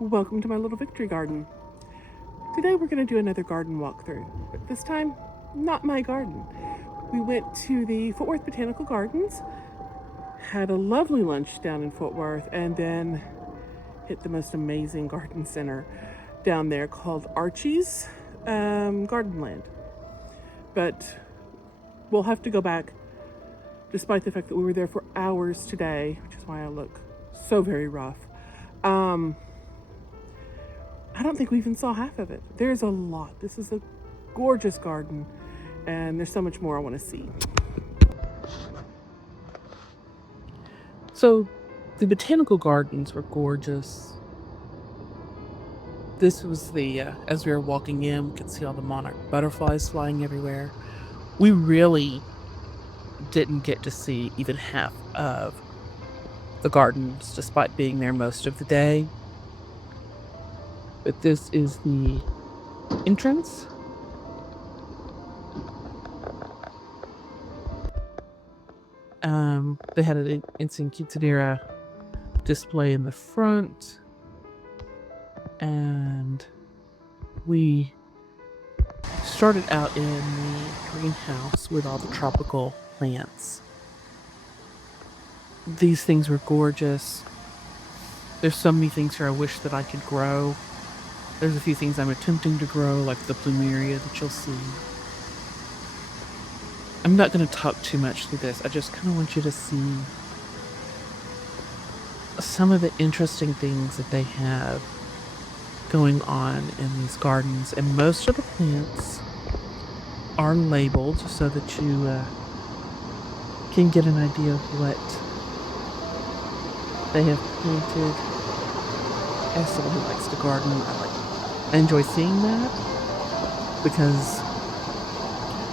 Welcome to my little victory garden. Today we're going to do another garden walkthrough, but this time, not my garden. We went to the Fort Worth Botanical Gardens, had a lovely lunch down in Fort Worth, and then hit the most amazing garden center down there called Archie's Garden Land. But we'll have to go back, despite the fact that we were there for hours today, which is why I look so very rough. I don't think we even saw half of it. There's a lot. This is a gorgeous garden, and there's so much more I want to see. So, the botanical gardens were gorgeous. This was as we were walking in, we could see all the monarch butterflies flying everywhere. We really didn't get to see even half of the gardens, despite being there most of the day. But this is the entrance. They had an instant quinceanera display in the front, and we started out in the greenhouse with all the tropical plants. These things were gorgeous. There's so many things here I wish that I could grow. There's a few things I'm attempting to grow, like the plumeria that you'll see. I'm not going to talk too much through this. I just kind of want you to see some of the interesting things that they have going on in these gardens. And most of the plants are labeled so that you can get an idea of what they have planted. As someone who likes to garden, I enjoy seeing that, because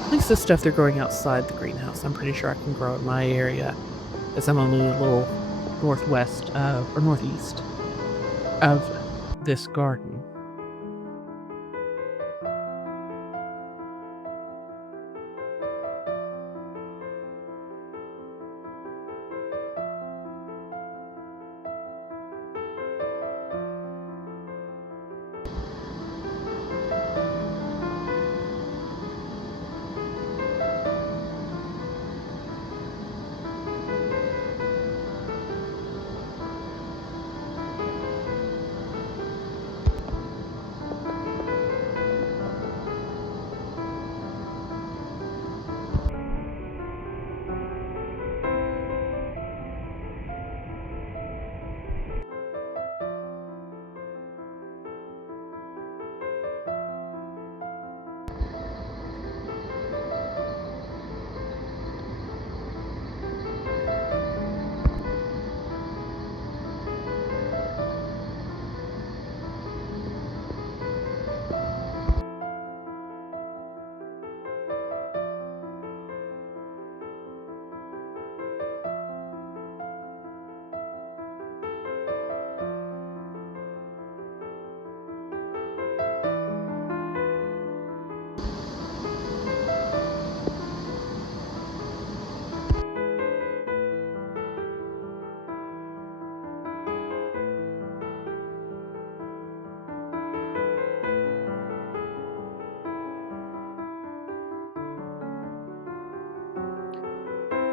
at least the stuff they're growing outside the greenhouse, I'm pretty sure I can grow in my area, as I'm only a little northwest or northeast of this garden.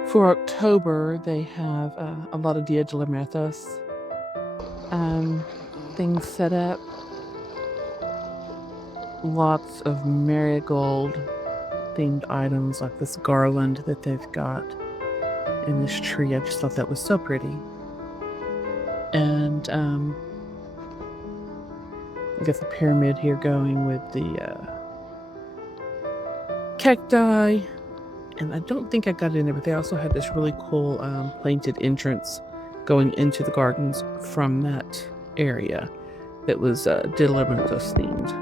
For October, they have a lot of Dia de los Muertos things set up. Lots of marigold themed items, like this garland that they've got in this tree. I just thought that was so pretty. And I got the pyramid here going with the cacti. And I don't think I got it in there, but they also had this really cool painted entrance going into the gardens from that area that was Dia de los Muertos themed.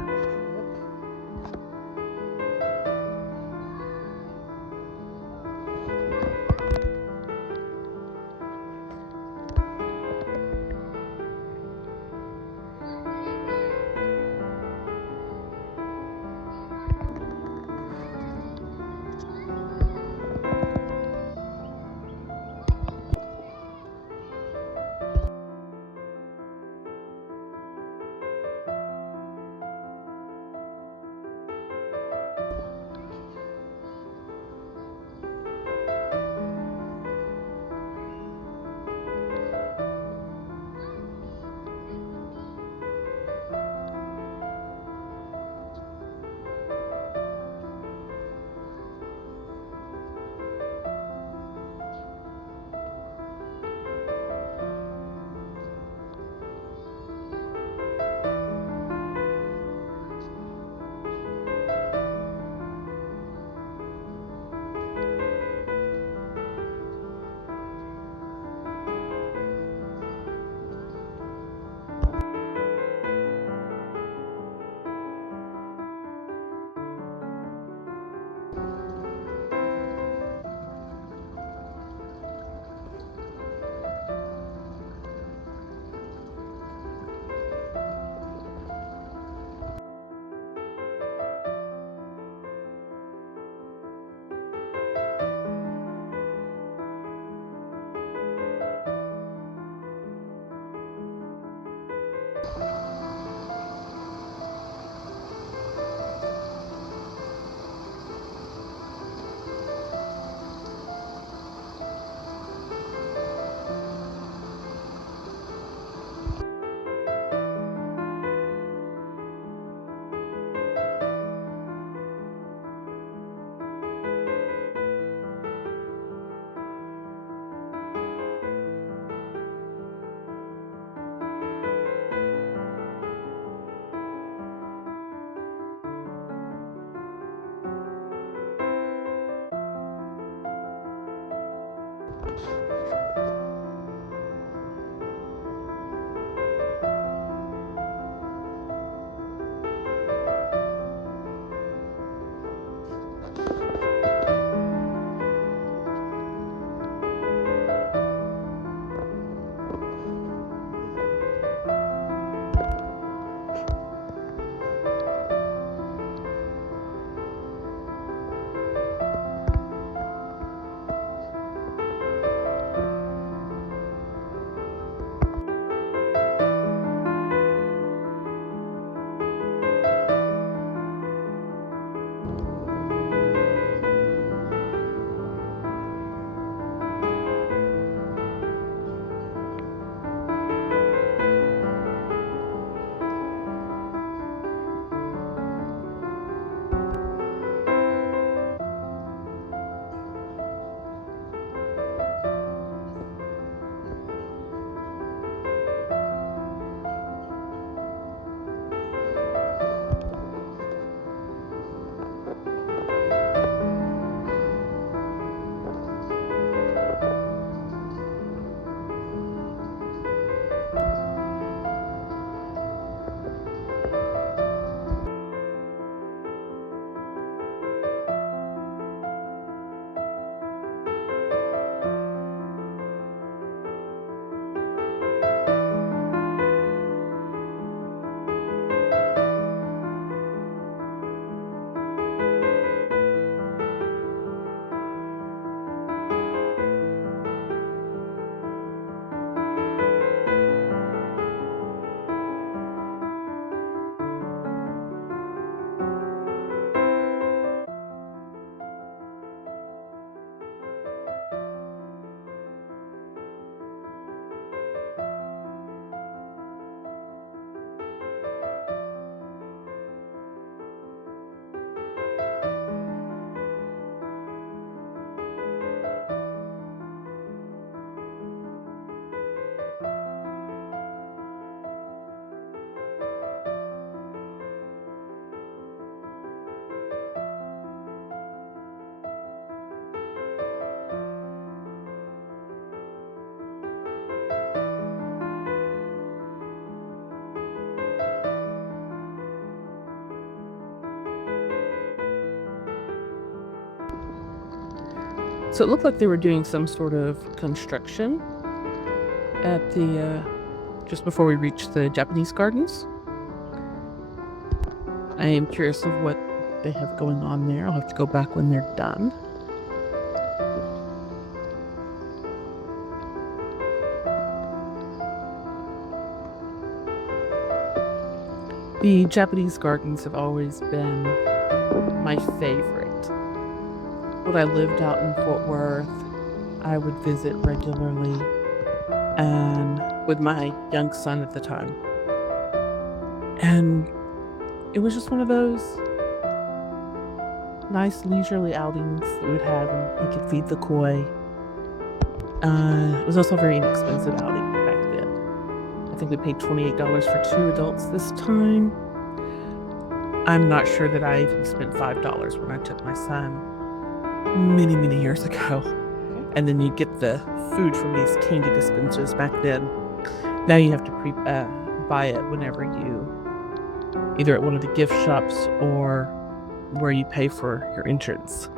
So it looked like they were doing some sort of construction at the just before we reached the Japanese gardens. I am curious of what they have going on there. I'll have to go back when they're done. The Japanese gardens have always been my favorite. When I lived out in Fort Worth, I would visit regularly and with my young son at the time. And it was just one of those nice leisurely outings that we'd have, and he could feed the koi. It was also a very inexpensive outing back then. I think we paid $28 for 2 adults this time. I'm not sure that I even spent $5 when I took my son many, many years ago. And then you get the food from these candy dispensers back then. Now you have to buy it whenever you, either at one of the gift shops or where you pay for your entrance.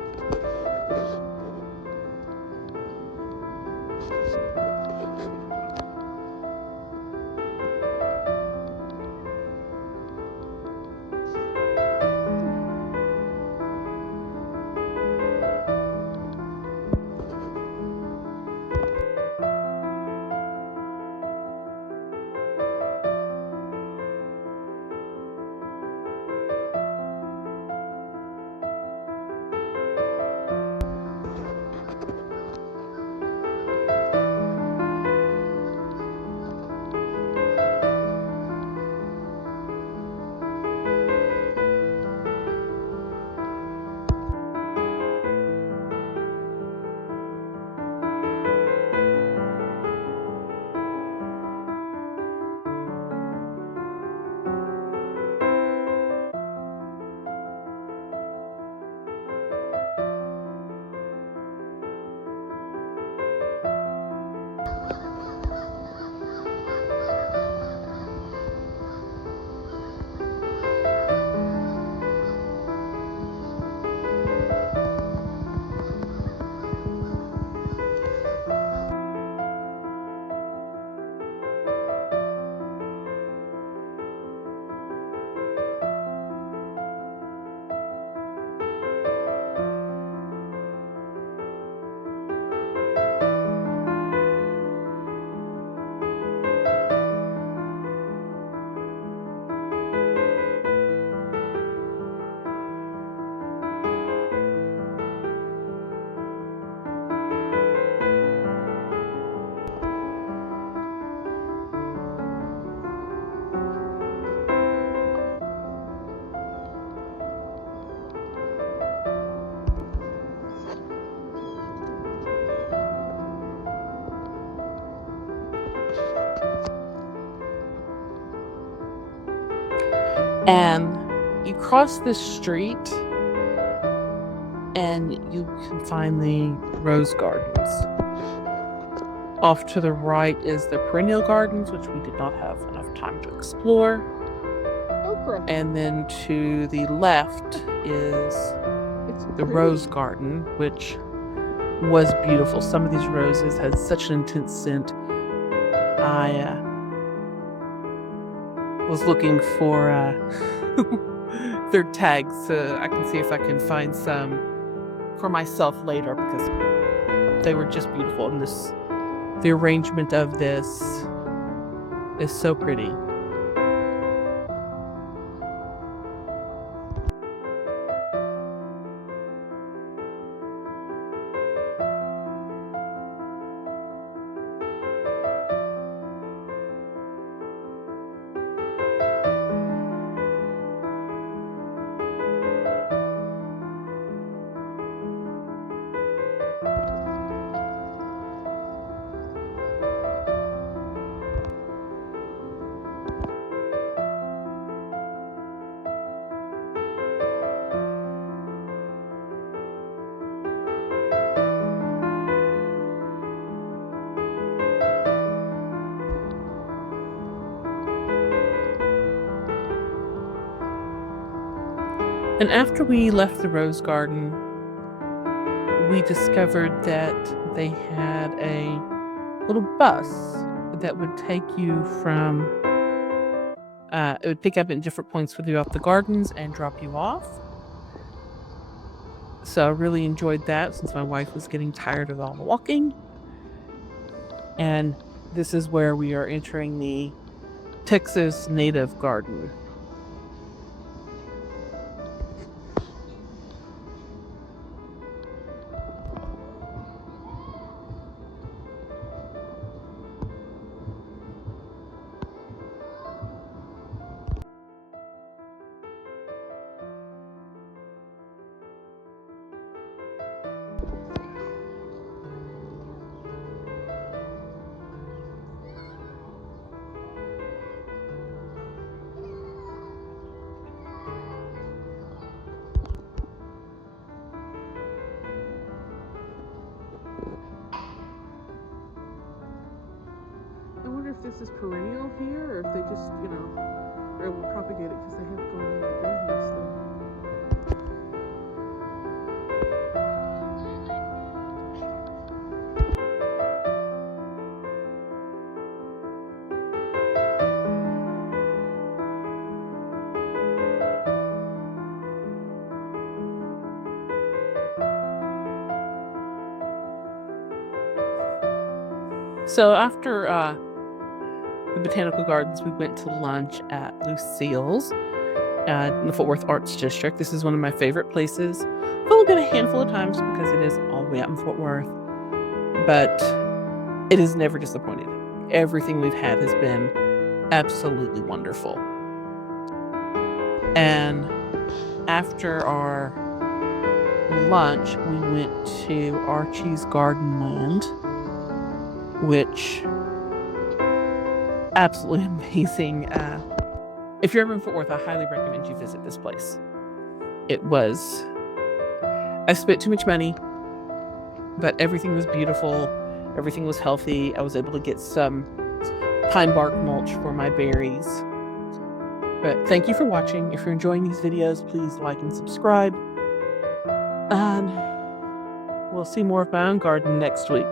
And you cross this street and you can find the rose gardens. Off to the right is the perennial gardens, which we did not have enough time to explore. Okra. And then to the left is the rose garden, which was beautiful. Some of these roses had such an intense scent. I was looking for their tags so I can see if I can find some for myself later, because they were just beautiful. And the arrangement of this is so pretty. And after we left the rose garden, we discovered that they had a little bus that would take you from, it would pick up in different points throughout the gardens and drop you off. So I really enjoyed that since my wife was getting tired of all the walking. And this is where we are entering the Texas Native Garden. I wonder if this is perennial here, or if they just, are able to propagate it because they have it going on with the greenhouse thing. So after the Botanical Gardens, we went to lunch at Lucille's in the Fort Worth Arts District. This is one of my favorite places. I've only been a handful of times because it is all the way out in Fort Worth, but it has never disappointed. Everything we've had has been absolutely wonderful. And after our lunch, we went to Archie's Garden Land, which absolutely amazing. If you're ever in Fort Worth, I highly recommend you visit this place. I spent too much money, but everything was beautiful. Everything was healthy. I was able to get some pine bark mulch for my berries. But thank you for watching. If you're enjoying these videos, please like and subscribe. And we'll see more of my own garden next week.